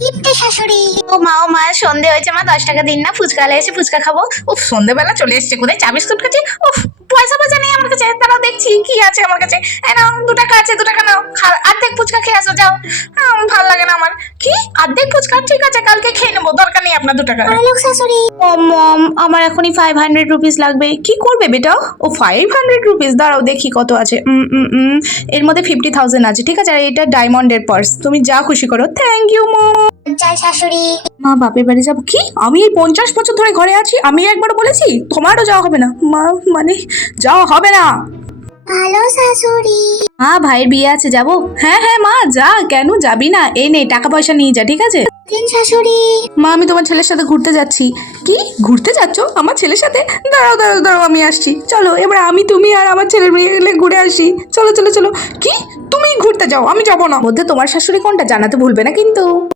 কিপ্টে শাশুড়ি। ও মা সন্ধে হয়েছে মা, 10 টাকা দিন না, ফুচকা এসে ফুচকা খাবো। উফ, সন্ধেবেলা চলে এসছে, কোথায় চা বিস্কুট খাচ্ছি। উফ, পয়সা নেই আমার কাছে, তারাও দেখছি কি আছে আমার কাছে। নাও 2 টাকা আছে, 2 টাকা নাও, অর্ধেক ফুচকা খেয়ে আসো যাও। ভালো লাগে না আমার। কি অর্ধেক ফুচকা? ঠিক আছে, কালকে খেয়ে নেবো, দরকার নেই আপনার 2 টাকা। বড়লোক শাশুড়ি। ও মম, আমার এখনই 500 রুপিস লাগবে। কি করবে বেটা? ও 500 রুপিস, দাঁড়াও দেখি কত আছে। এর মধ্যে 50,000 আছে, ঠিক আছে। আর এটা ডায়মন্ডের পার্স, তুমি যা খুশি করো। Thank you mom. জয় শাশুড়ি। মা, বাপের বাড়ি যাবো? কি আমি এই 50 বছর ধরে ঘরে আছি, আমি একবার বলেছি তোমারও যাওয়া হবে না? মা মানে যাওয়া হবে না। ভালো শাশুড়ি। মা, ভাইয়ের বিয়ে আছে, যাবো? হ্যাঁ হ্যাঁ মা যা, কেন যাবি না? এই নে টাকা পয়সা নিয়ে যা, ঠিক আছে। দিন শাশুড়ি। মা, আমি তোমার ছেলের সাথে ঘুরতে যাচ্ছি। কি ঘুরতে যাচ্ছ আমার ছেলের সাথে? দাঁড়াও দাঁড়াও দাঁড়াও, আমি আসছি। চলো এবার আমি, তুমি আর আমার ছেলের মেয়ে গেলে ঘুরে আসি। চলো চলো চলো। কি তুমি ঘুরতে যাও, আমি যাবো না? মধ্যে তোমার শাশুড়ি কোনটা জানাতে ভুলবে না কিন্তু।